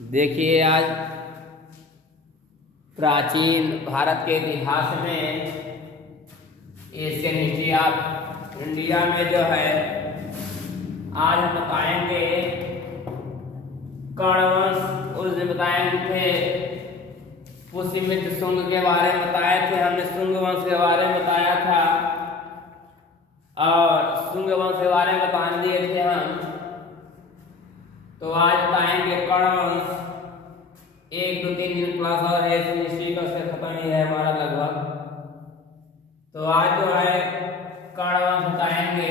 देखिए, आज प्राचीन भारत के इतिहास में एशियन हिस्ट्री ऑफ इंडिया में जो है आज हम बताएंगे कर्ण उस दिन बताएंगे थे पुष्यमित्र शुंग के बारे में बताए थे हमने, शुंग वंश के बारे में बताया था और शुंग वंश के बारे में बता दिए थे हम। तो आज बताएंगे कर्ण वंश। 1 2 3 दिन क्लास और है, हिस्ट्री का से खत्म ही है हमारा लगभग। तो आज जो है कर्ण वंश बताएंगे।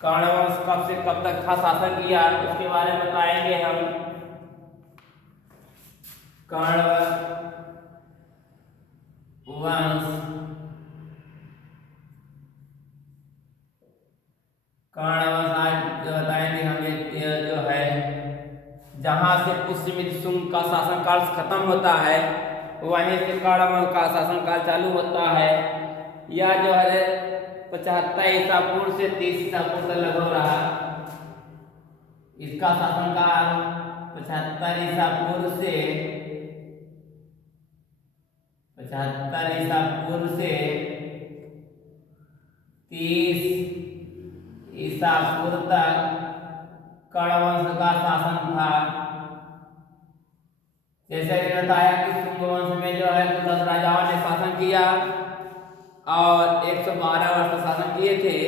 कर्ण वंश कब से कब तक था शासन किया उसके बारे में बताएंगे हम। कर्ण वंश आज जो बताएंगे हमें जो है जहां से पुष्यमित्र शुंग का शासनकाल खत्म होता है वहीं से कर्ण वंश का शासनकाल चालू होता है। यह जो है 75 ईसा पूर्व से 30 ईसा पूर्व तक लगभग रहा। इसका शासनकाल 75 ईसा पूर्व से 30 ईसा पूर्व तक कर्ण वंश का शासन था। जैसे बताया कि शुंग वंश में जो है 10 राजाओं ने शासन किया और 112 वर्ष शासन किए थे,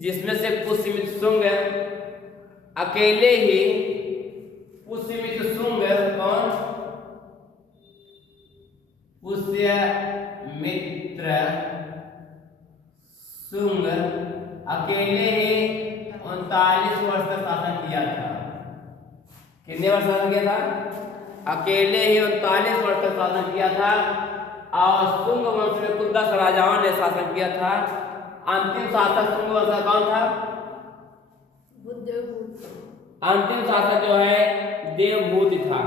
जिसमें से पुष्यमित्र शुंग अकेले ही पुष्यमित्र शुंग कौन पुष्यमित्र शुंग अकेले ही 39 वर्ष तक शासन किया था। कितने वर्ष शासन किया था? अकेले ही 39 वर्ष तक शासन किया था। और शुंग वंश में कुल 10 राजाओं ने शासन किया था। अंतिम शासक शुंग वंश का कौन था? अंतिम शासक जो है देवभूति था।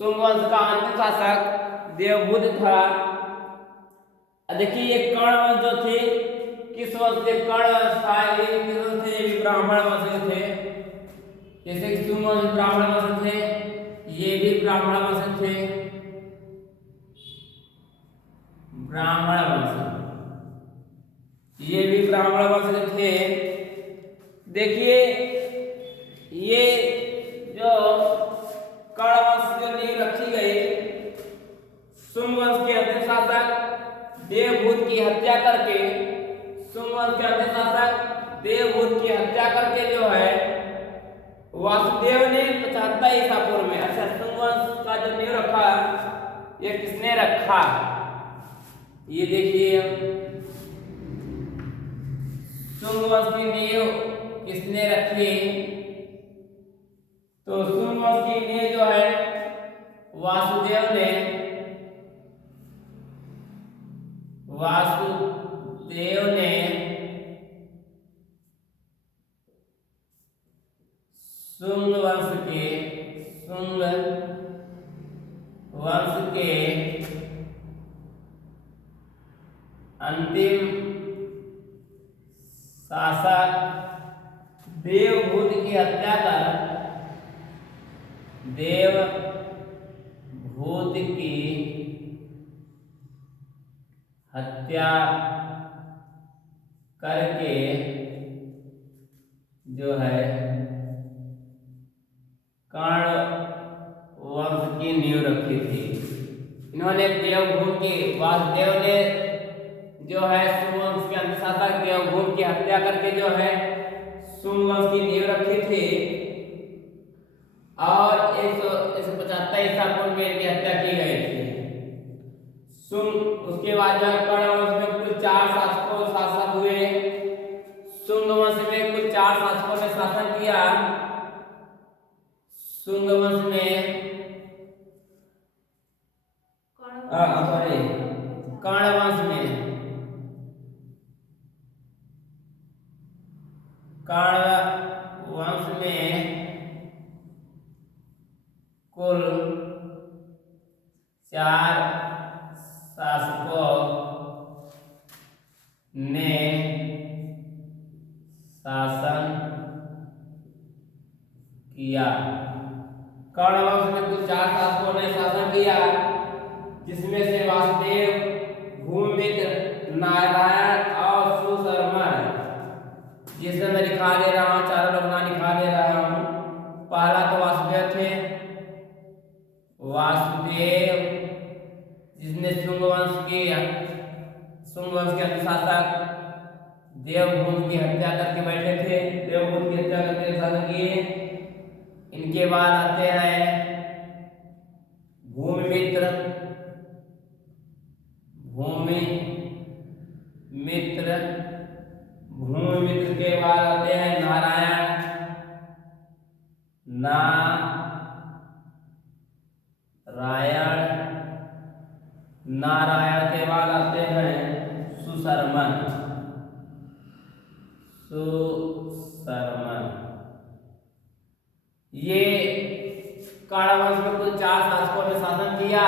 शुंग वंश का अंतिम शासक देवभूति था। देखिए, ये कर्ण वंश जो थे किस वंश से कर्ण वंश था? ये किस वंश थे? ये ब्राह्मण वंश के थे। जैसे कि शुंग वंश ब्राह्मण वंश थे, ये भी ब्राह्मण वंश थे। ब्राह्मण वंश, ये भी ब्राह्मण वंश के थे। देखिए, ये जो कर्ण वंश जो नींव रखी गई, शुंग वंश के अंतिम शासक देवभूत की हत्या करके, शुंग वंश के अंतिम शासक देवभूत की हत्या करके जो है वासुदेव ने 75 ईसा पूर्व में। अच्छा, शुंग वंश का जो नींव रखा ये किसने रखा? ये देखिए, शुंग वंश की नींव किसने रखी? तो शुंग वंश की नींव जो है वासुदेव ने शुंग वंश के अंतिम शासक देवभूत की हत्या कर करके जो है कर्ण वंश की नींव रखी थी। इन्होंने देवभूत की, वासुदेव ने जो है शुंग वंश के अंतशासक देवभूत की हत्या करके जो है शुंग वंश की नींव रखी थी। और 175 ईसा पूर्व में इनकी हत्या की गई थी। उसके बाद जो कर्ण वंश में कुल 4 शासक हुए। शुंग वंश में कुल 4 शासकों ने शासन किया। शुंग वंश में कर्ण वंश में कुल 4 शासकों ने शासन किया। कर्ण वंश में कुल 4 शासकों ने शासन किया, जिसमें से वासुदेव, भूमिमित्र, नारायण और सुशर्मन। जिसे मैं लिखा दे रहा हूँ, चारों लोग नाम लिखा दे रहा हूँ। पहला तो वासुदेव थे, वासुदेव जिसने शुंग वंश के अनुशासक देवभूमि की हत्या करके बैठे थे, देवभूमि की हत्या करके शासन किए। इनके बाद आते हैं भूमिमित्र। भूमिमित्र के बाद आते हैं नारायण। नारायण के बाद आते हैं सुशर्मन। ये कर्ण वंश में कुल 4 शासकों ने शासन किया।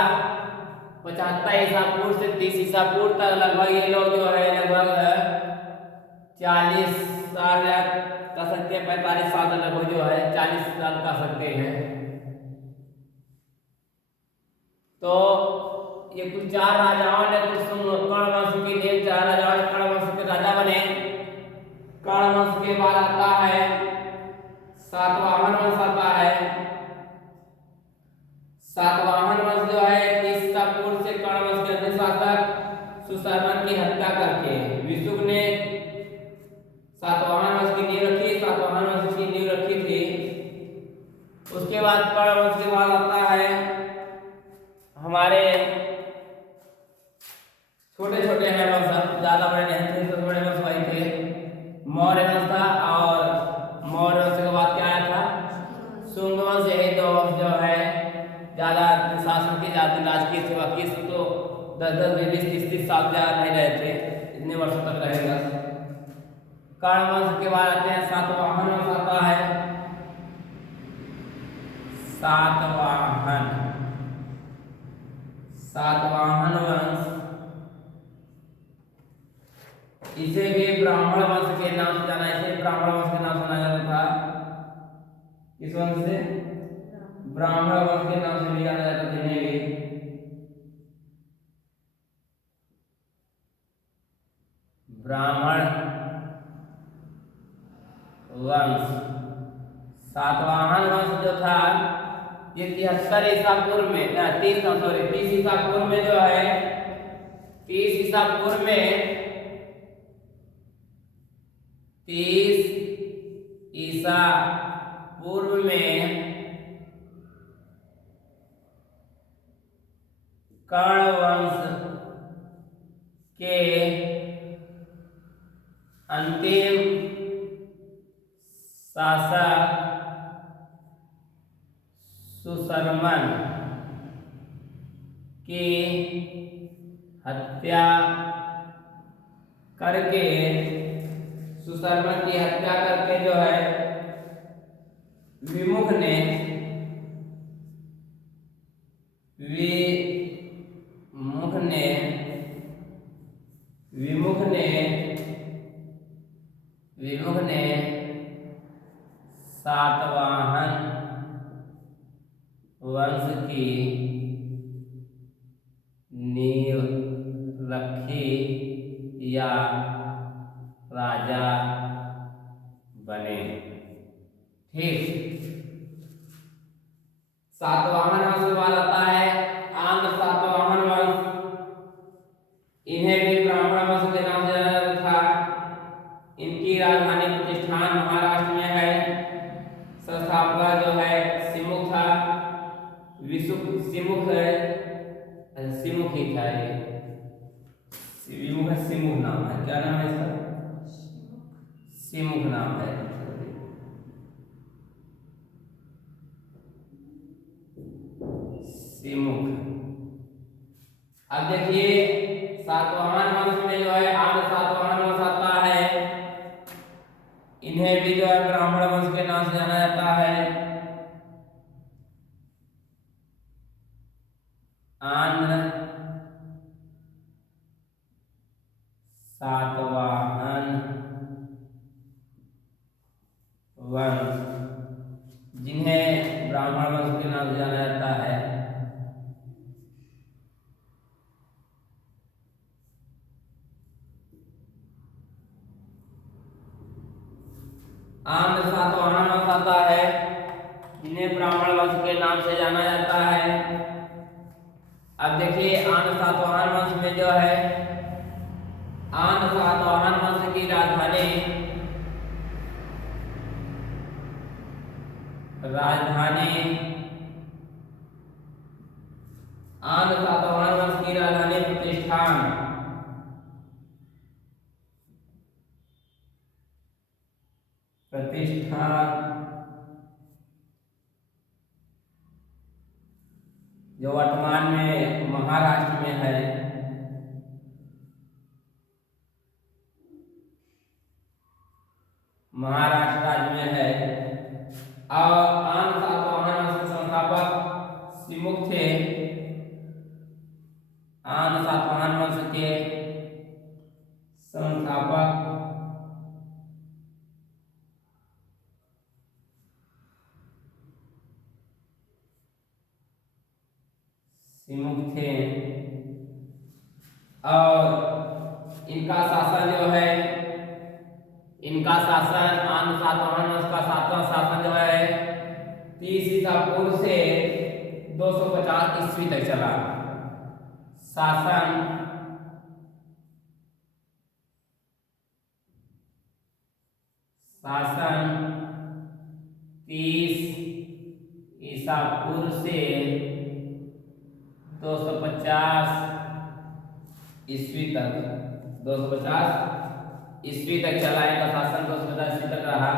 75 ईसा पूर्व से 30 ईसा पूर्व तक लगभग ये लोग जो है लगभग 40 साल या कह सकते हैं 45 साल तक लगभग जो है 40 साल कह सकते हैं। तो ये कुल 4 राजाओं ने कर्ण वंश की नींव 4 राजाओं ने कर्ण वंश के राजा बने। कर्ण वंश के बाद आता है सातवाहन वंश आता है। सातवाहन वंश जो है 30 ईसा पूर्व से कर्ण वंश के अधिशासक सुशर्मन की हत्या करके विशुक ने सातवाहन वंश की नींव रखी। सातवाहन वंश की नींव रखी थी। उसके बाद कर्ण वंश के बाद आता है हमारे छोटे छोटे हैं वंश, ज्यादा बड़े नहीं थे, तो बड़े वंश वही थे। मौर्य वंश था, और मौर्य वंश के बाद क्या आया था शुंग वंश। यही 2 वंश जो है ज्यादा शासन की जाति राजकीय सेवा की, तो 10-10, 20-20, 30-30 साल ज्यादा नहीं रहे थे, इतने वर्षों तक रहेगा। कर्ण वंश के बाद आते हैं सातवाहन वंश आता है। सातवाहन वंश, इसे भी ब्राह्मण वंश के नाम से जाना, इसे ब्राह्मण वंश के नाम से जाना जाता था। किस वंश से? ब्राह्मण वंश के नाम से भी जाना जाता था इन्हें भी। ब्राह्मण वंश। सातवाहन वंश जो था ये 73 ईसा पूर्व में 30 ईसा पूर्व में जो है 30 ईसा पूर्व में 30 ईसा पूर्व में कर्ण वंश के अंतिम शासक सुशर्मन की हत्या करके जो है विमुख ने सातवाहन वंश की नींव रखी या राजा बने। ठीक। सातवाहन वंश के बाद आता है आंध्र सातवाहन वंश। इन्हें भी ब्राह्मण वंश के नाम से जाना जाता था। इनकी राजधानी प्रतिष्ठान महाराष्ट्र में है। संस्थापक जो है सिमुख था। सिमुख ही था ये। सिमुख नाम है। क्या नाम है इसका? सिमुख नाम है। सिमुख। अब देखिए सातवाहन वंश में जो है आंध्र सातवाहन वंश आता है। इन्हें भी जो है ब्राह्मण वंश के नाम से जाना जाता है। आंध्र सातवाहन वंश, जिन्हें ब्राह्मण वंश के नाम से जाना जाता है। आंध्र सातवाहन वंश आता है, जिन्हें ब्राह्मण वंश के नाम से जाना जाता है। अब देखिए आंध्र सातवाहन वंश में जो है, आंध्र सातवाहन वंश की राजधानी आंध्र सातवाहन वंश की राजधानी प्रतिष्ठान जो वर्तमान में महाराष्ट्र में है। महाराष्ट्र राज्य में है। और आंध्र सातवाहन वंश के संस्थापक सिमुक थे। आंध्र सातवाहन वंश के संस्थापक सिमुक थे। और इनका शासन जो है, इनका शासन आंध्र सातवाहन वंश का सातवां शासन जो है 30 ईसा पूर्व से 250 ईस्वी तक चला। शासन 30 ईसा पूर्व से 250 ईस्वी तक 250 ईस्वी तक चला। इनका शासन 250 ईस्वी तक रहा।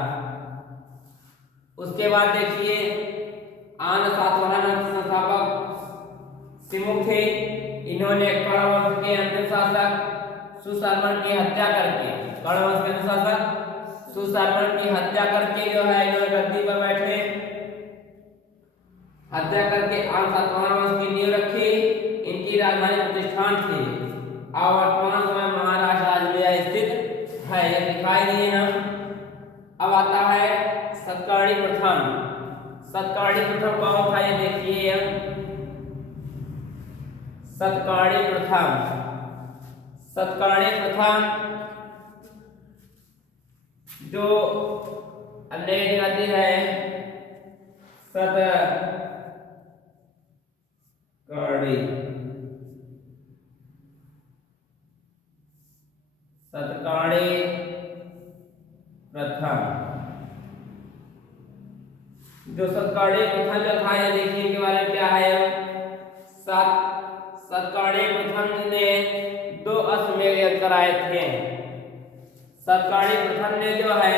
उसके बाद देखिए आंध्र सातवाहन वंश संस्थापक सिमुक थे। इन्होंने कर्ण वंश के अंतिम शासक सुशर्मन की हत्या करके, कर्ण वंश के अंतिम शासक सुशर्मन की हत्या करके जो है इन्होंने गद्दी पर बैठे, हत्या करके आंध्र सातवाहन वंश की नींव रखी। इनकी राजधानी प्रतिष्ठान थी और वर्तमान समय महाराष्ट्र राज्य में स्थित है। ये दिखाई दिए हम। अब आता है सतकर्णी प्रथम। सतकर्णी प्रथम कौन था ये देखिए। सतकर्णी प्रथम, सतकर्णी प्रथम जो अन्य नदी है सतकर्णी, सतकर्णी प्रथम, जो सतकर्णी प्रथम जो था ये देखिए के बारे में क्या है। सतकर्णी प्रथम ने 2 अश्वमेध यज्ञ कराए थे। सतकर्णी प्रथम ने जो है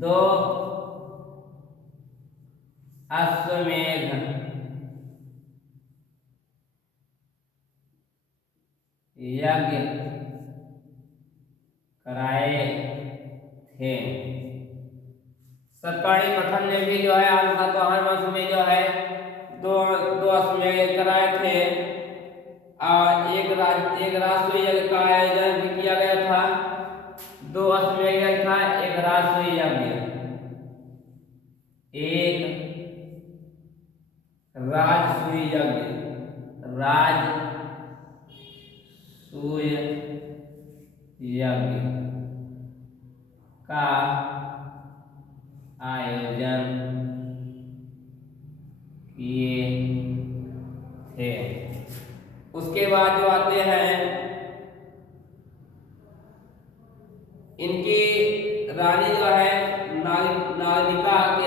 2 अश्वमेध यज्ञ कराए थे। सतकर्णी प्रथम ने भी जो है आंध्र सातवाहन वंश में जो है 2 अश्वमेध यज्ञ कराए थे। और एक राष्ट्रीय यज्ञ का आयोजन भी किया गया था। 2 अश्वमेध यज्ञ था, एक राष्ट्रीय यज्ञ, एक राजसूय यज्ञ, राजसूय यज्ञ का आयोजन किए थे। उसके बाद जो आते हैं इनकी रानी जो है नागनिका के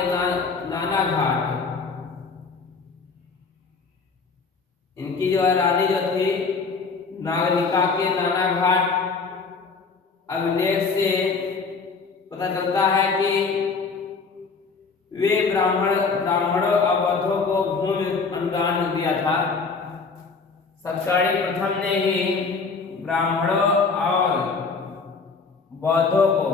नाना घाट, इनकी जो है रानी जो थी नागनिका के नाना घाट। अभिलेख से पता चलता है कि वे ब्राह्मणों और बौद्धों को भूमि अनुदान दिया था। सतकर्णी प्रथम ने ही ब्राह्मणों और बौद्धों को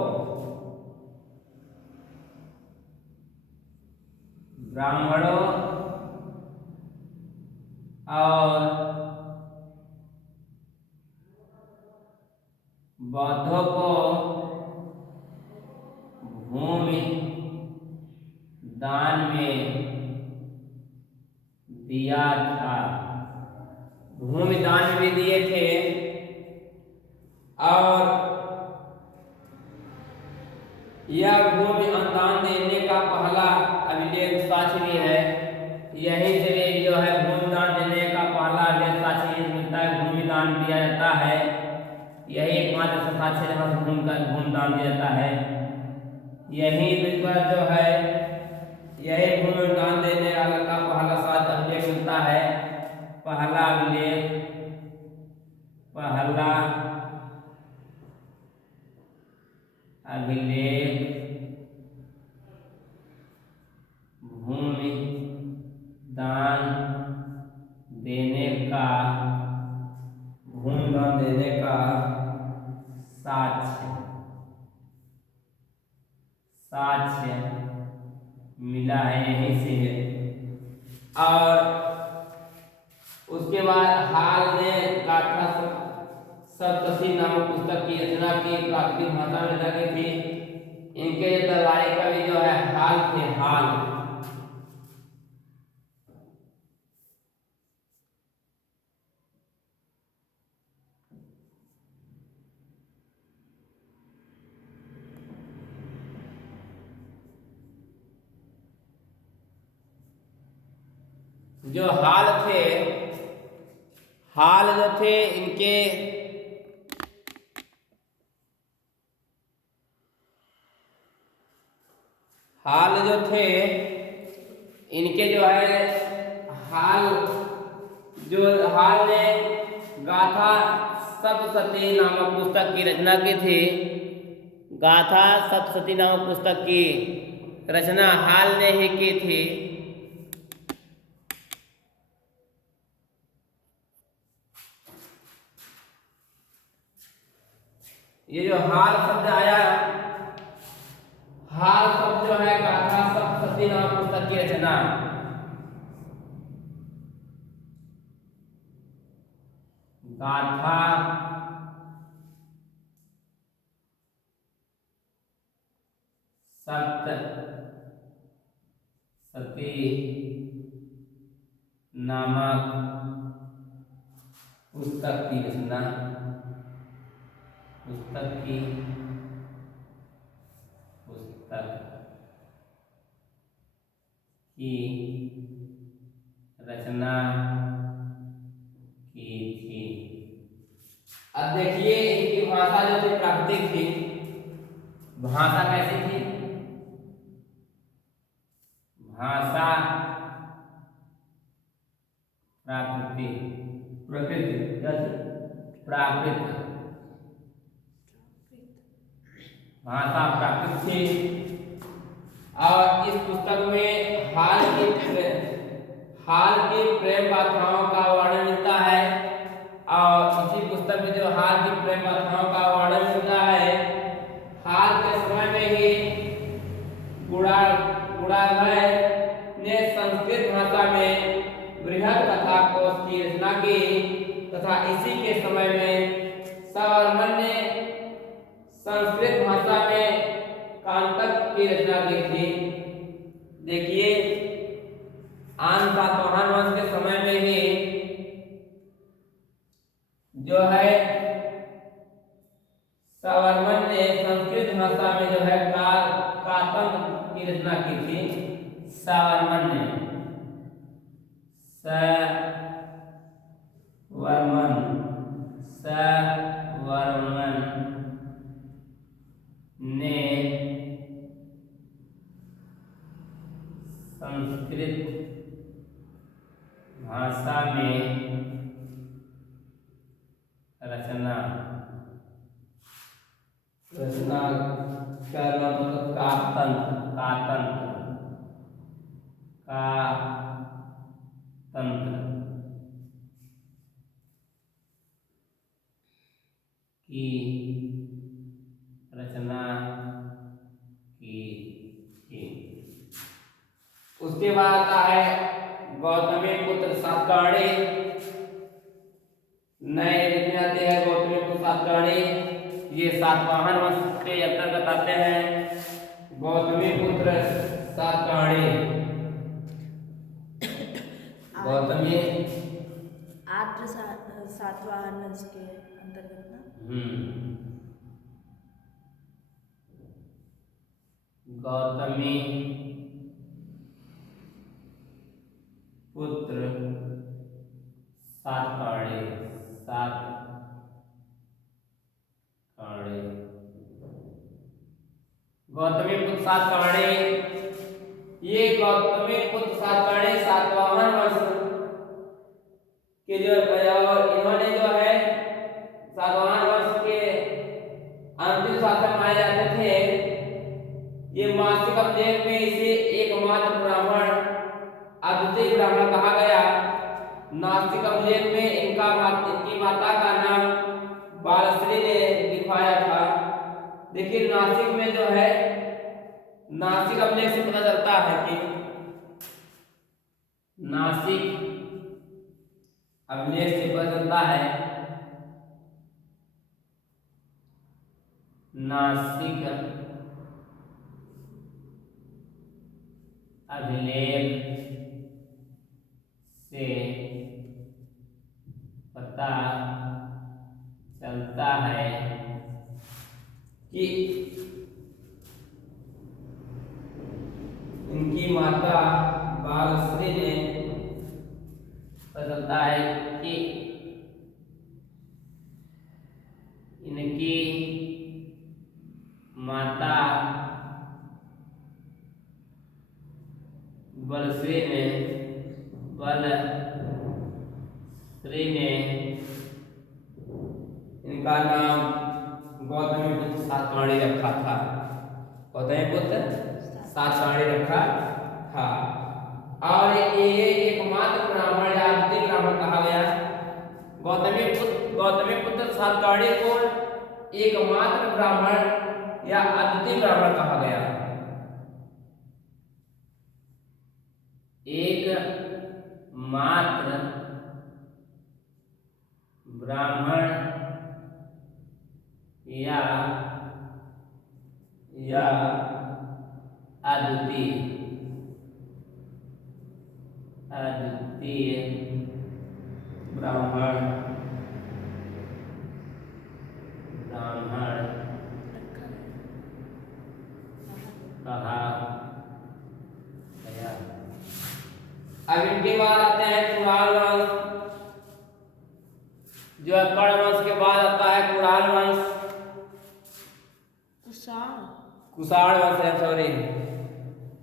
बौद्धों को भूमि दान में दिया था। भूमि दान में भी दिए थे और यह भूमि अनुदान देने का पहला अभिलेख साक्ष्य भी है। यहीं से भी जो है भूमि दान देने का पहला अभिलेख साक्ष्य मिलता है। भूमि दान दिया जाता है, यही एकमात्र साक्ष्य जहाँ से भूमि दान दिया जाता है। यही पर जो है यही भूमि दान देने वाला का पहला साक्ष्य अभिलेख मिलता है। पहला अभिलेख भूमि दान देने का साक्ष्य मिला है, यहीं से है। और उसके बाद हाल ने गाथा सप्तशती नामक पुस्तक की रचना की, प्राकृतिक भाषा में रचा गई थी। इनके दरबारी कवि जो है हाल थे। हाल जो हाल थे, हाल जो थे इनके हाल जो थे इनके जो है हाल ने गाथा सप्तशती नामक पुस्तक की रचना की थी। गाथा सप्तशती नामक पुस्तक की रचना हाल ने ही की थी। ये जो हाल शब्द आया, हाल शब्द जो है गाथा सप्तशती नामक पुस्तक की रचना। गाथा सप्तशती नामक पुस्तक की रचना। पुस्तक की रचना की थी। अब देखिए इनकी भाषा जो थी प्राकृतिक थी। भाषा कैसी थी? भाषा प्राकृतिक भाषा प्राकृत थी। और इस पुस्तक में हाल की प्रेम गाथाओं का वर्णन मिलता है। और इसी पुस्तक में जो हाल की प्रेम गाथाओं का वर्णन मिलता है, हाल के समय में ही गुड़ाभय ने संस्कृत भाषा में बृहद कथा कोश की रचना की तथा इसी के समय में सवर्मन ने संस्कृत भाषा में कांतक की रचना की थी। देखिए आन सातवाहन वंश के समय में ही जो है सवर्मन ने संस्कृत भाषा में जो है कातंक की रचना की थी। सवर्मन ने संस्कृत भाषा में रचना तंत्र की रचना की थी। उसके बाद आता है गौतमी पुत्र सातकर्णी। नए लिखने आते हैं गौतमी पुत्र सातकर्णी। ये सातवाहन वंश के अंतर्गत आते हैं। गौतमी पुत्र सातकर्णी, गौतमी आद्र सातवाहन वंश के अंतर्गत ना। गौतमी पुत्र सातकर्णी, गौतमी पुत्र सातकर्णी, ये गौतमी पुत्र सातकर्णी सातवाहन वंश के जो और इन्होंने जो है सातवाहन वंश के अंतिम शासक माने जाते थे। ये मासिक अभिलेख में इसे एकमात्र ब्राह्मण, अद्वितीय ब्राह्मण कहा गया। नास्तिक अभिलेख में इनकी माता का नाम बालश्री ने लिखवाया था। देखिए नासिक में जो है, नासिक अभिलेख से पता चलता है कि नासिक अभिलेख से पता चलता है, नासिक अभिलेख से पता चलता है कि इनकी माता बालश्री ने, पता चलता है कि इनकी माता बलश्री ने इनका नाम गौतमी पुत्र सातकर्णी रखा था। गौतमी पुत्र सातकर्णी रखा था। और ये एकमात्र ब्राह्मण या अद्वितीय ब्राह्मण कहा गया। गौतमी पुत्र सातकर्णी को एकमात्र ब्राह्मण या अद्वितीय ब्राह्मण कहा गया। एक मात्र ब्राह्मण या अद्वितीय ब्राह्मण कहा गया। अब इनके बाद आते हैं कुणाल वंश, जो कर्ण वंश के बाद आता है कुणाल वंश, कुषाण वंश है, सॉरी।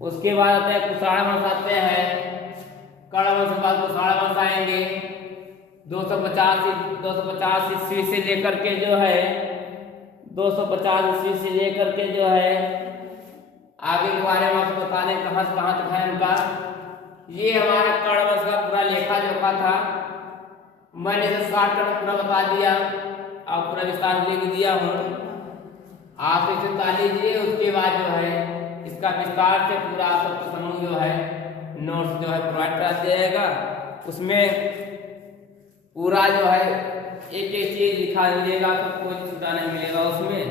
उसके बाद आते हैं कुषाण वंश आते हैं। कर्ण वंश के बाद कुषाण वंश आएंगे। 250 ईस्वी से लेकर के जो है 250 ईस्वी से लेकर के जो है आगे के बारे में आपको बताने कहाँ तक है उनका। ये हमारा कर्ण वंश का पूरा लेखा जोखा था। मैंने इसे शॉर्टकट पूरा बता दिया और पूरा विस्तार लिख दिया हूँ। आप इसे उतार लीजिए। उसके बाद जो है इसका विस्तार से पूरा आपको समूह जो है नोट्स जो है प्रोवाइड करा दिया जाएगा। उसमें पूरा जो है एक एक चीज लिखा मिलेगा, तो कोई छूटा नहीं मिलेगा उसमें।